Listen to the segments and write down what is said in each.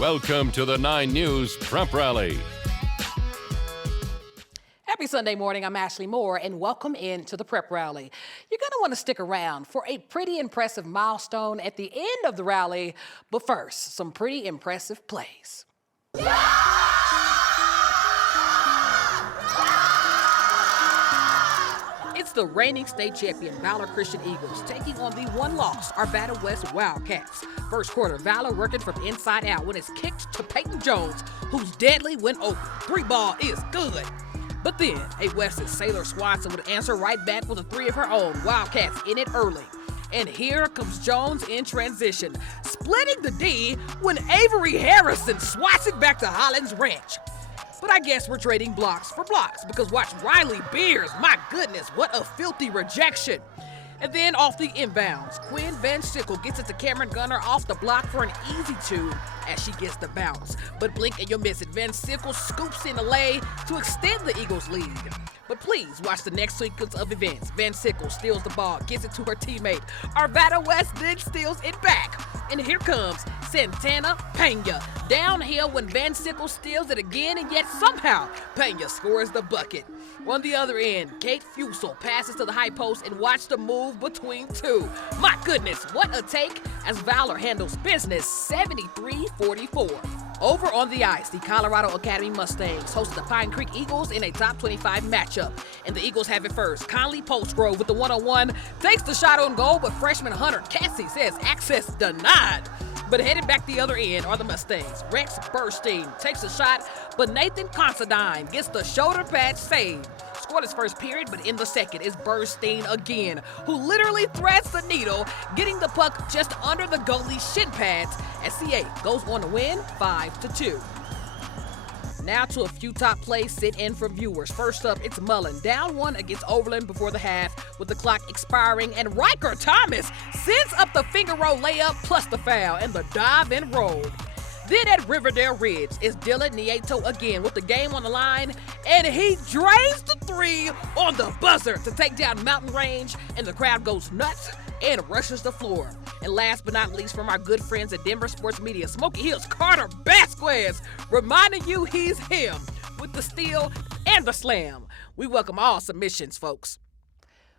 Welcome to the 9 News Prep Rally. Happy Sunday morning. I'm Ashley Moore, and welcome into the Prep Rally. You're going to want to stick around for a pretty impressive milestone at the end of the rally. But first, some pretty impressive plays. It's the reigning state champion Valor Christian Eagles taking on the one-loss Arvada West Wildcats. First quarter, Valor working from inside out when it's kicked to Peyton Jones, who's deadly when open. 3-ball is good. But then, A West's Sailor Swanson would answer right back with a 3 of her own. Wildcats in it early. And here comes Jones in transition, splitting the D when Avery Harrison swats it back to Hollins Ranch. But I guess we're trading blocks for blocks because watch Riley Beers. My goodness, what a filthy rejection. And then off the inbounds, Quinn Van Sickle gets it to Cameron Gunner off the block for an easy 2 as she gets the bounce. But blink and you'll miss it. Van Sickle scoops in a lay to extend the Eagles' lead. But please watch the next sequence of events. Van Sickle steals the ball, gets it to her teammate. Arvada West then steals it back. And here comes Santana Pena. Downhill when Van Sickle steals it again, and yet somehow Pena scores the bucket. On the other end, Kate Fusel passes to the high post and watch the move between 2. My goodness, what a take as Valor handles business 73-44. Over on the ice, the Colorado Academy Mustangs host the Pine Creek Eagles in a top 25 matchup. And the Eagles have it first. Conley Postgrove with the one-on-one takes the shot on goal, but freshman Hunter Cassie says access denied. But headed back the other end are the Mustangs. Rex Burstein takes a shot, but Nathan Considine gets the shoulder pad save. Scored his first period, but in the second is Burstein again, who literally threads the needle, getting the puck just under the goalie's shin pads as CA goes on to win 5-2. Now to a few top plays sit in from viewers. First up, it's Mullen, down 1 against Overland before the half with the clock expiring, and Riker Thomas sends up the finger roll layup plus the foul and the dive and roll. Then at Riverdale Ridge is Dylan Nieto again with the game on the line, and he drains the 3 on the buzzer to take down Mountain Range, and the crowd goes nuts and rushes the floor. And last but not least, from our good friends at Denver Sports Media, Smoky Hills Carter Vasquez, reminding you he's him with the steal and the slam. We welcome all submissions, folks.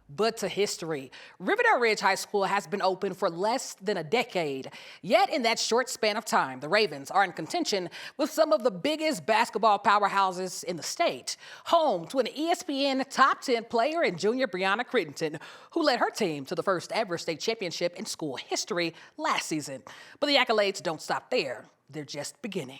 But to history, Riverdale Ridge High School has been open for less than a decade. Yet in that short span of time, the Ravens are in contention with some of the biggest basketball powerhouses in the state, home to an ESPN top 10 player in junior Brianna Kitton, who led her team to the first ever state championship in school history last season. But the accolades don't stop there. They're just beginning.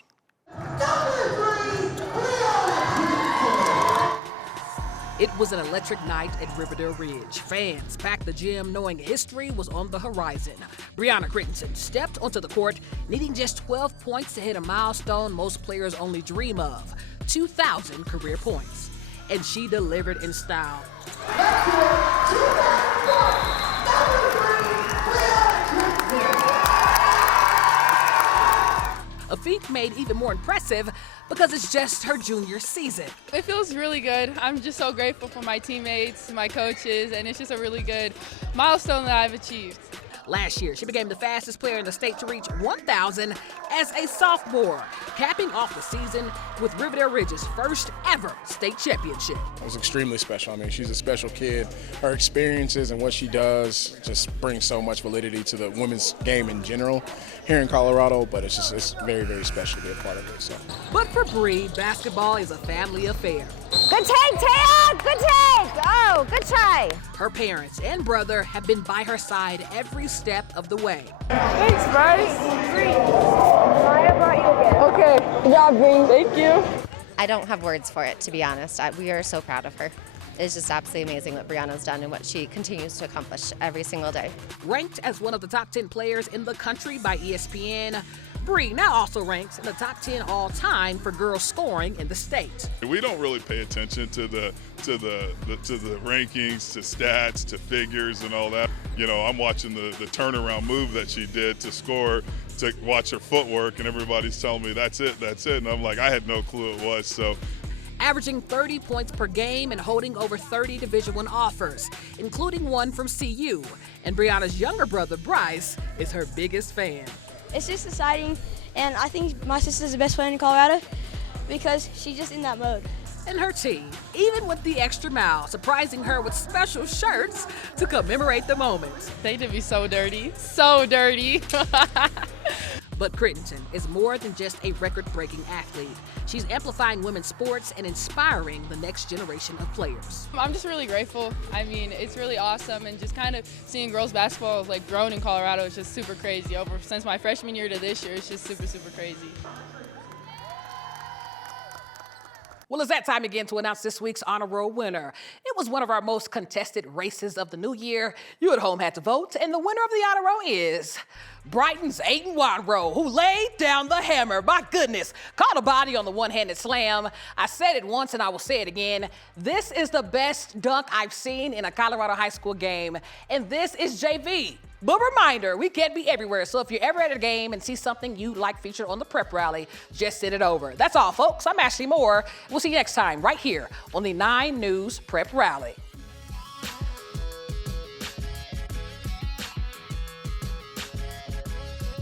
It was an electric night at Riverdale Ridge. Fans packed the gym knowing history was on the horizon. Brianna Kitton stepped onto the court, needing just 12 points to hit a milestone most players only dream of, 2,000 career points. And she delivered in style. A feat made even more impressive because it's just her junior season. It feels really good. I'm just so grateful for my teammates, my coaches, and it's just a really good milestone that I've achieved. Last year, she became the fastest player in the state to reach 1,000 as a sophomore, capping off the season with Riverdale Ridge's first ever state championship. It was extremely special. I mean, she's a special kid. Her experiences and what she does just brings so much validity to the women's game in general here in Colorado, but it's very, very special to be a part of it. So. But for Bree, basketball is a family affair. Good take, Taya! Good take! Oh, good try. Her parents and brother have been by her side every step of the way. Thanks, Bryce. Maya brought you again. Okay. Good job, Bree. Thank you. I don't have words for it, to be honest. We are so proud of her. It's just absolutely amazing what Brianna's done and what she continues to accomplish every single day. Ranked as one of the top 10 players in the country by ESPN, Bree now also ranks in the top 10 all time for girls scoring in the state. We don't really pay attention to the rankings, to stats, to figures and all that. You know, I'm watching the turnaround move that she did to score, to watch her footwork, and everybody's telling me that's it. And I'm like, I had no clue it was. So. Averaging 30 points per game and holding over 30 Division I offers, including one from CU. And Brianna's younger brother, Bryce, is her biggest fan. It's just exciting, and I think my sister's the best player in Colorado because she's just in that mode. And her team, even with the extra mile, surprising her with special shirts to commemorate the moment. They did me so dirty. So dirty. But Crittenton is more than just a record-breaking athlete. She's amplifying women's sports and inspiring the next generation of players. I'm just really grateful. I mean, it's really awesome, and just kind of seeing girls basketball like grown in Colorado is just super crazy. Since my freshman year to this year, it's just super, super crazy. Well, it's that time again to announce this week's Honor Roll winner. It was one of our most contested races of the new year. You at home had to vote, and the winner of the Honor Roll is Brighton's Aiden Wadrow, who laid down the hammer. My goodness, caught a body on the one-handed slam. I said it once and I will say it again. This is the best dunk I've seen in a Colorado high school game, and this is JV. But reminder, we can't be everywhere, so if you're ever at a game and see something you like featured on the prep rally, just send it over. That's all, folks. I'm Ashley Moore. We'll see you next time right here on the 9 News Prep Rally.